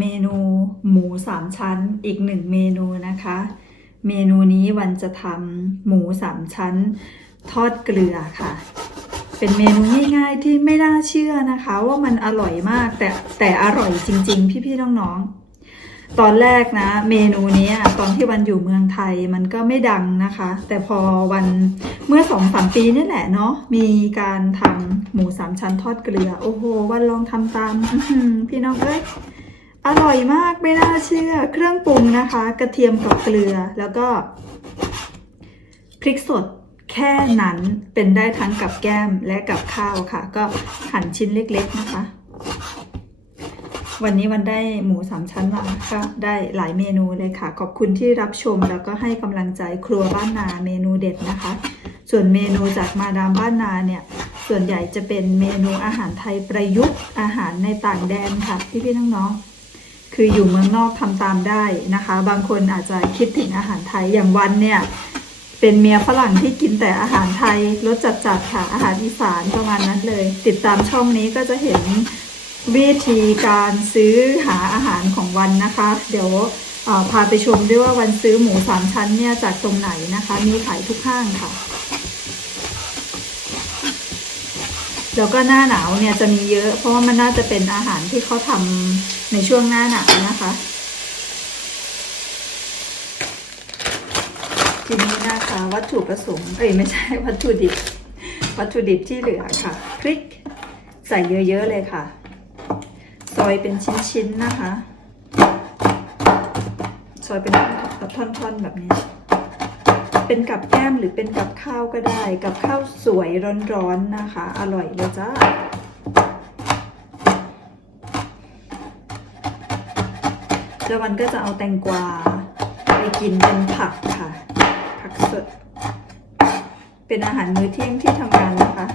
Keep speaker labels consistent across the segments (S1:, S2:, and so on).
S1: เมนูหมูสามชั้นอีกหนึ่งเมนูนะคะ เมนูนี้วันจะทำหมูสามชั้น ทอดเกลือค่ะ เป็นเมนูง่ายๆที่ไม่น่าเชื่อนะคะ ว่ามันอร่อยมากแต่แต่อร่อยจริง ๆ พี่ๆน้องๆ ตอนแรกนะ เมนูนี้ตอนที่วันอยู่เมืองไทยมันก็ไม่ดังนะคะ แต่พอวันเมื่อสองสามปีนี่แหละเนาะมีการทำหมูสามชั้นทอดเกลือ โอ้โห วันลองทำตามพี่น้องเอ้ย อร่อยมากไม่น่าเชื่อ เครื่องปรุงนะคะ กระเทียมกับเกลือแล้วก็พริกสดแค่นั้นเป็นได้ทั้งกับแก้มและกับข้าวค่ะ ก็หั่นชิ้นเล็กๆนะคะ วันนี้วันได้หมูสามชั้นมาก็ได้หลายเมนูเลยค่ะ ขอบคุณที่รับชมแล้วก็ให้กำลังใจครัวบ้านนาเมนูเด็ดนะคะ ส่วนเมนูจากมาดามบ้านนาเนี่ยส่วนใหญ่จะเป็นเมนูอาหารไทยประยุกต์อาหารในต่างแดนค่ะพี่ๆน้องๆ คืออยู่เมืองนอกทำตามได้นะคะ บางคนอาจจะคิดถึงอาหารไทยอย่างวันเนี่ย เป็นเมียฝรั่งที่กินแต่อาหารไทยรสจัดๆค่ะอาหารอีสานประมาณนั้นเลย ติดตามช่องนี้ก็จะเห็นวิธีการซื้อหาอาหารของวันนะคะ เดี๋ยวพาไปชมด้วยว่าวันซื้อหมูสามชั้นเนี่ยจากตรงไหนนะคะ มีขายทุกห้างค่ะ แล้วก็หน้าหนาวเนี่ยจะมีเยอะ เพราะว่ามันน่าจะเป็นอาหารที่เขาทำ ในช่วงหน้าหนาวนะคะ ทีนี้นะคะวัตถุประสงค์เอ้ยไม่ใช่วัตถุดิบ วัตถุดิบที่เหลือค่ะพริกใส่เยอะๆเลยค่ะ ซอยเป็นชิ้นๆนะคะ ซอยเป็นท่อนๆแบบนี้ เป็นกับแก้มหรือเป็นกับข้าวก็ได้ กับข้าวสวยร้อนๆนะคะ อร่อยเลยจ้า แล้ววันก็จะเอาแตงกวาไปกินเป็นผักค่ะ ผักสด เป็นอาหารมื้อเที่ยงที่ทำงานนะคะ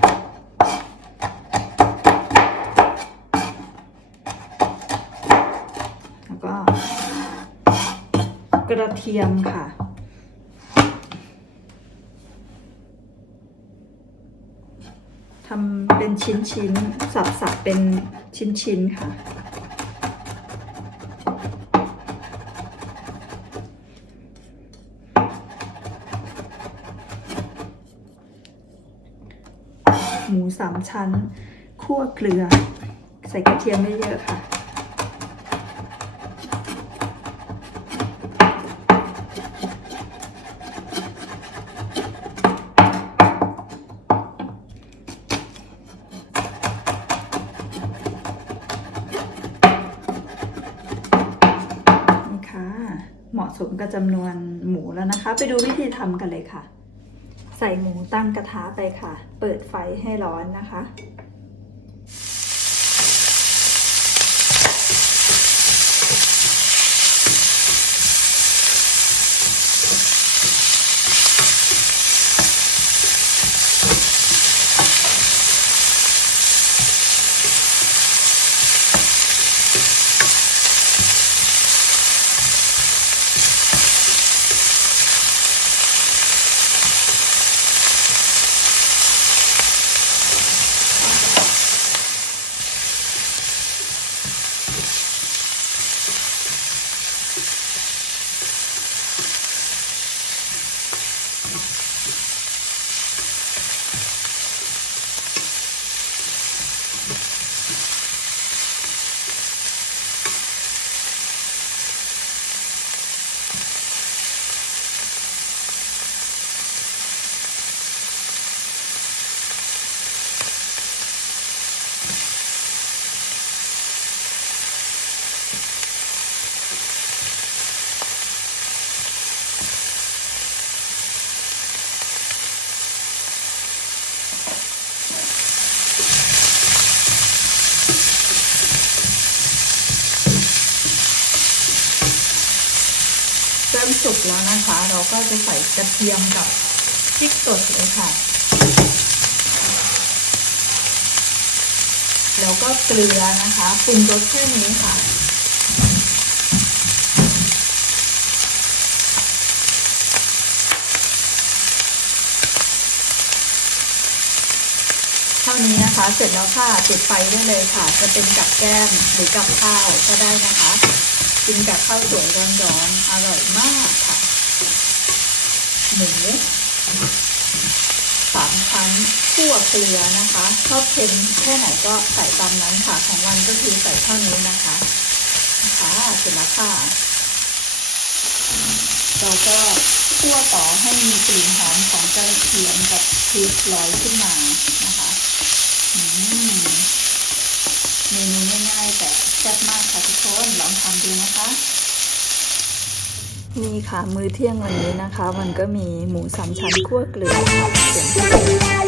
S1: แล้วก็กระเทียมค่ะทำเป็นชิ้นๆ สับๆ เป็นชิ้นๆ ค่ะ หมูสามชั้นคั่วเกลือ ใส่กระเทียมไม่เยอะค่ะนี่ค่ะเหมาะสมกับจำนวนหมูแล้วนะคะ ไปดูวิธีทำกันเลยค่ะ ใส่หมูตั้งกระทะไปค่ะ เปิดไฟให้ร้อนนะคะ เริ่มสุกแล้วนะคะ เราก็จะใส่กระเทียมกับพริกสดเลยค่ะ แล้วก็เกลือนะคะปรุงรสแค่นี้ค่ะเท่านี้นะคะ เสร็จแล้วค่ะปิดไฟได้เลยค่ะ จะเป็นกับแก้มหรือกับข้าวก็ได้นะคะ กินกับข้าวสวยร้อนๆอร่อยมากค่ะ หมูสามชั้นคั่วเกลือนะคะ ชอบเค็มแค่ไหนก็ใส่ตามนั้นค่ะ ของวันก็คือใส่เท่านี้นะคะค่ะเสร็จแล้วค่ะ เราก็คั่วต่อให้มีกลิ่นหอมของกระเทียมกับพริกลอยขึ้นมานะคะ อืมนูง่ายๆแต่แซ่บมากค่ะทุกคนลองทำดูนะคะ นี่ค่ะ มื้อเที่ยงวันนี้นะคะ มันก็มีหมูสามชั้นคั่วเกลือค่ะ